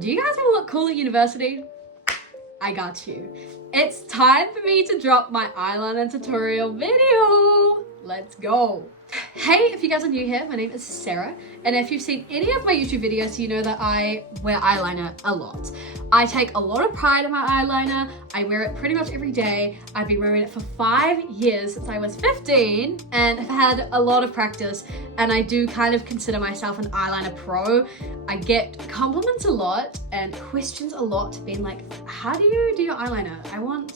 Do you guys want to look cool at university? I got you. It's time for me to drop my eyeliner tutorial video. Let's go. Hey, if you guys are new here, my name is Sarah, and if you've seen any of my YouTube videos, you know that I wear eyeliner a lot. I take a lot of pride in my eyeliner. I wear it pretty much every day. I've been wearing it for 5 years, since I was 15, and I've had a lot of practice, and I do kind of consider myself an eyeliner pro. I get compliments a lot and questions a lot, being like, how do you do your eyeliner? I want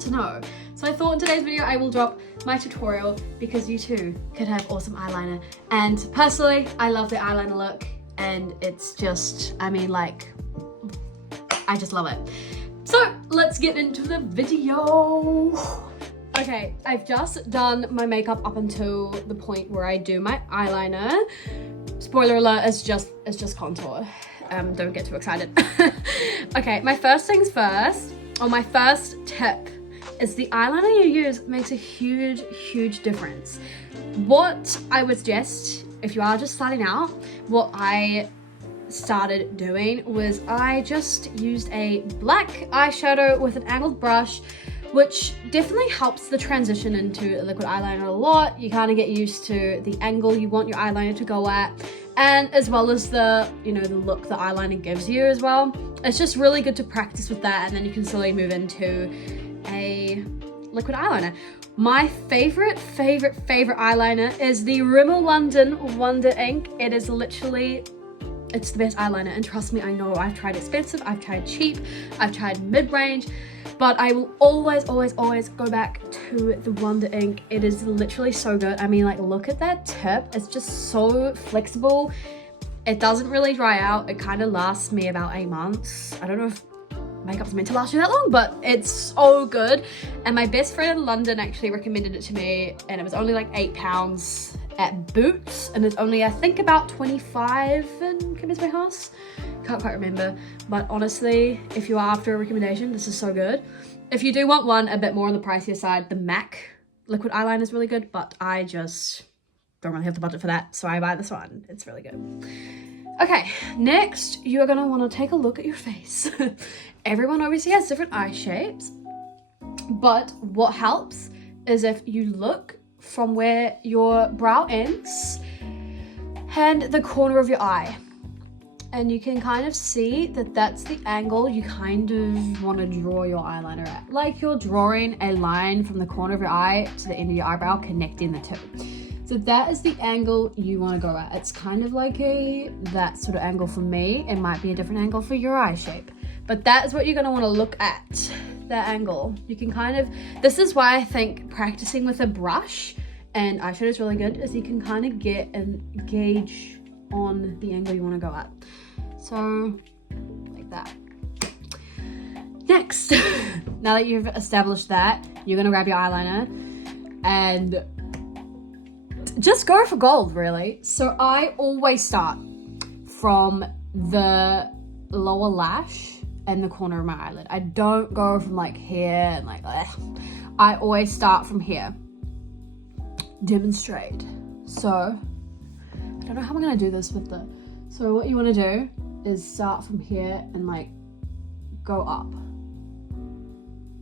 to know. So I thought in today's video I will drop my tutorial because you too could have awesome eyeliner. And personally, I love the eyeliner look, and it's just, I mean, like, I just love it. So let's get into the video. Okay, I've just done my makeup up until the point where I do my eyeliner. Spoiler alert, it's just contour. Don't get too excited. Okay, my first things first, or my first tip, is the eyeliner you use makes a huge difference. What I would suggest, if you are just starting out, what I started doing was I just used a black eyeshadow with an angled brush, which definitely helps the transition into liquid eyeliner a lot. You kind of get used to the angle you want your eyeliner to go at, and as well as the, you know, the look the eyeliner gives you as well. It's just really good to practice with that, and then you can slowly move into a liquid eyeliner. My favorite eyeliner is the Rimmel London Wonder Ink. It is literally, it's the best eyeliner, and trust me, I know I've tried expensive, I've tried cheap, I've tried mid-range, but I will always go back to the Wonder Ink. It is literally so good. I mean, like, look at that tip. It's just so flexible. It doesn't really dry out. It kind of lasts me about 8 months. I don't know if makeup's meant to last you that long, but it's so good. And my best friend in London actually recommended it to me, and it was only like £8 at Boots, and it's only, I think, about 25 in Kimber's House. Can't quite remember, but honestly, if you are after a recommendation, this is so good. If you do want one a bit more on the pricier side, the MAC liquid eyeliner is really good, but I just don't really have the budget for that, so I buy this one. It's really good. Okay, next you are gonna want to take a look at your face. Everyone obviously has different eye shapes, but what helps is if you look from where your brow ends and the corner of your eye, and you can kind of see that that's the angle you kind of want to draw your eyeliner at, like you're drawing a line from the corner of your eye to the end of your eyebrow, connecting the two. So that is the angle you want to go at. It's kind of like that sort of angle for me. It might be a different angle for your eye shape, but that is what you're going to want to look at, that angle. You can kind of, this is why I think practicing with a brush and eyeshadow is really good, is you can kind of get and gauge on the angle you want to go at. So like that. Next, now that you've established that, you're going to grab your eyeliner and just go for gold, really. So I always start from the lower lash and the corner of my eyelid. I don't go from like here and like that. I always start from here. Demonstrate. So I don't know how I'm gonna do this with the, so what you want to do is start from here and like go up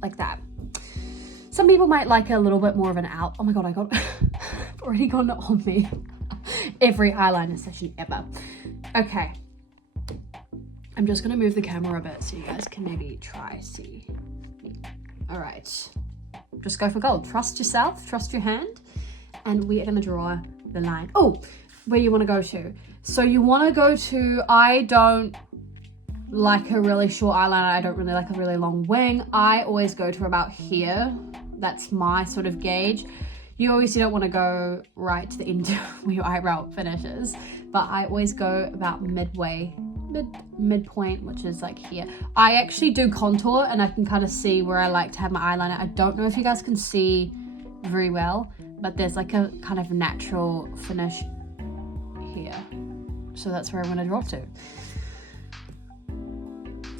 like that. Some people might like a little bit more of an out. Oh my god, I got already gotten it on me. Every eyeliner session ever. Okay, I'm just gonna move the camera a bit so you guys can maybe try see. All right, just go for gold. Trust yourself, trust your hand, and we are gonna draw the line. Oh, where you want to go to. So you want to go to, I don't like a really short eyeliner. I don't really like a really long wing. I always go to about here. That's my sort of gauge. You obviously don't want to go right to the end where your eyebrow finishes, but I always go about midway, midpoint, which is like here. I actually do contour, and I can kind of see where I like to have my eyeliner. I don't know if you guys can see very well, but there's like a kind of natural finish here. So that's where I'm going to draw to.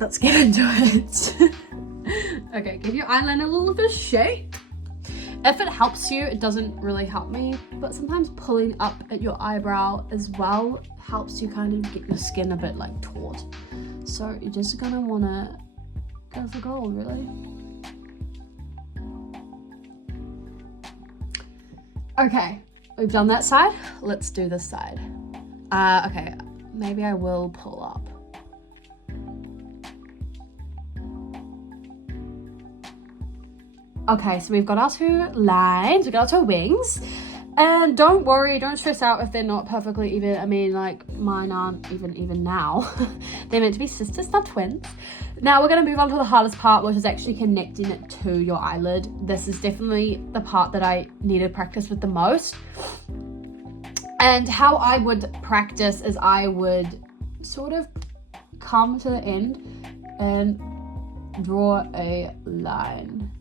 Let's get into it. Okay, give your eyeliner a little bit of shape. If it helps you, it doesn't really help me, but sometimes pulling up at your eyebrow as well helps you kind of get your skin a bit like taut. So you're just gonna wanna go for gold, really. Okay, we've done that side. Let's do this side. Okay, maybe I will pull up. Okay, so we've got our two lines, we've got our two wings. And don't worry, don't stress out if they're not perfectly even. I mean, like, mine aren't even now. They're meant to be sisters, not twins. Now we're gonna move on to the hardest part, which is actually connecting it to your eyelid. This is definitely the part that I need to practice with the most. And how I would practice is I would sort of come to the end and draw a line.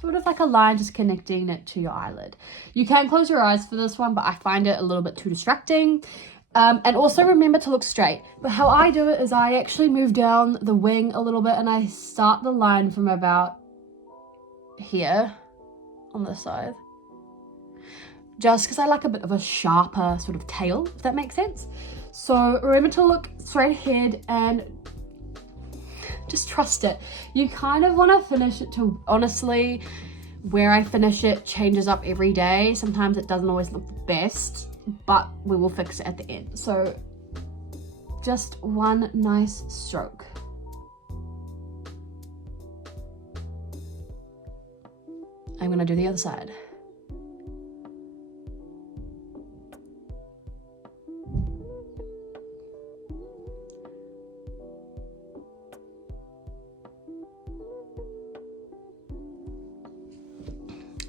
Sort of like a line, just connecting it to your eyelid. You can close your eyes for this one, but I find it a little bit too distracting. And also remember to look straight. But how I do it is I actually move down the wing a little bit and I start the line from about here on this side. Just because I like a bit of a sharper sort of tail, if that makes sense. So remember to look straight ahead and just trust it. You kind of want to finish it to, honestly, where I finish it changes up every day. Sometimes it doesn't always look the best, but we will fix it at the end. So just one nice stroke. I'm going to do the other side.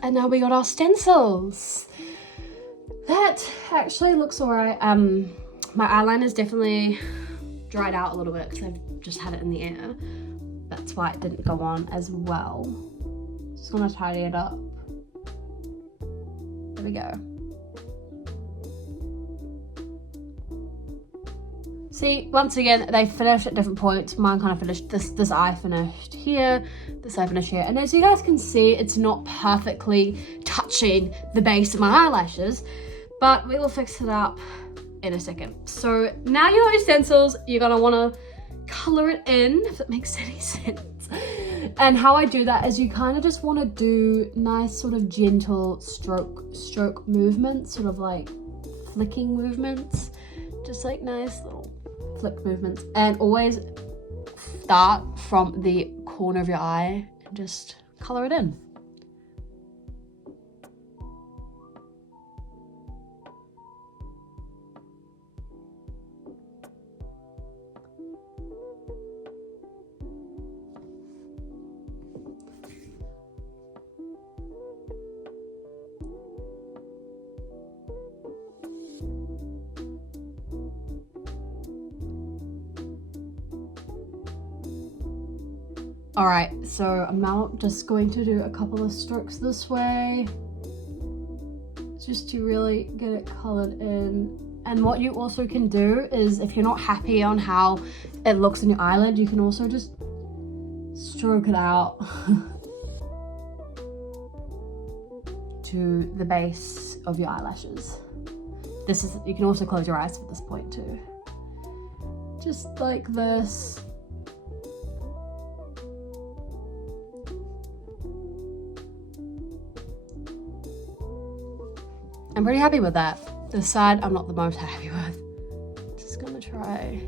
And now we got our stencils. That actually looks alright. My eyeliner is definitely dried out a little bit because I've just had it in the air. That's why it didn't go on as well. Just gonna tidy it up. There we go. See, once again, they finish at different points. Mine kind of finished, this eye finished here, this eye finished here. And as you guys can see, it's not perfectly touching the base of my eyelashes, but we will fix it up in a second. So now you got your stencils, you're gonna wanna color it in, if that makes any sense. And how I do that is you kind of just wanna do nice sort of gentle stroke movements, sort of like flicking movements, just like nice little flick movements, and always start from the corner of your eye and just color it in. All right, so I'm now just going to do a couple of strokes this way, just to really get it colored in. And what you also can do is, if you're not happy on how it looks in your eyelid, you can also just stroke it out to the base of your eyelashes. You can also close your eyes at this point too. Just like this. I'm pretty happy with that. This side, I'm not the most happy with. Just gonna try.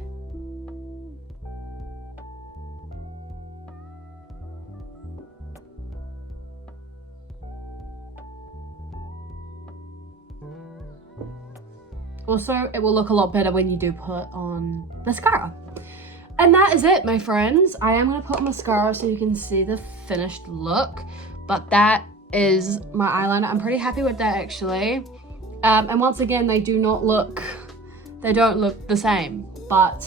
Also, it will look a lot better when you do put on mascara. And that is it, my friends. I am gonna put on mascara so you can see the finished look, but that is my eyeliner. I'm pretty happy with that actually. And once again, they don't look the same, but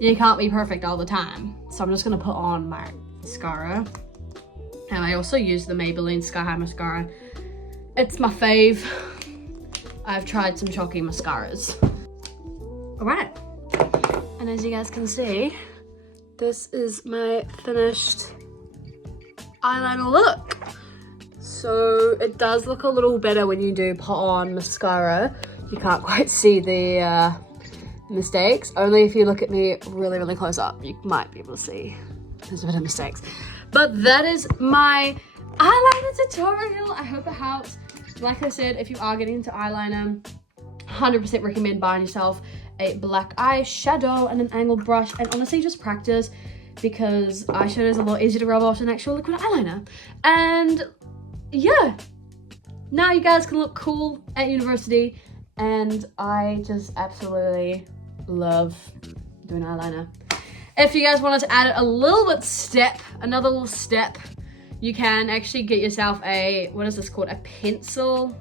you can't be perfect all the time. So I'm just gonna put on my mascara. And I also use the Maybelline Sky High Mascara. It's my fave. I've tried some chalky mascaras. All right, and as you guys can see, this is my finished eyeliner look. So it does look a little better when you do put on mascara. You can't quite see the mistakes. Only if you look at me really, really close up, you might be able to see there's a bit of mistakes. But that is my eyeliner tutorial. I hope it helps. Like I said, if you are getting into eyeliner, 100% recommend buying yourself a black eyeshadow and an angled brush, and honestly just practice, because eyeshadow is a lot easier to rub off than actual liquid eyeliner. And yeah, now you guys can look cool at university, and I just absolutely love doing eyeliner. If you guys wanted to add a little bit another little step, you can actually get yourself a, what is this called, a pencil.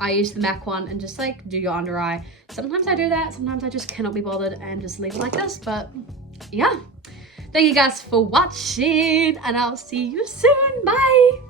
I use the MAC one and just like do your under eye. Sometimes I do that, sometimes I just cannot be bothered and just leave it like this, but yeah. Thank you guys for watching, and I'll see you soon. Bye.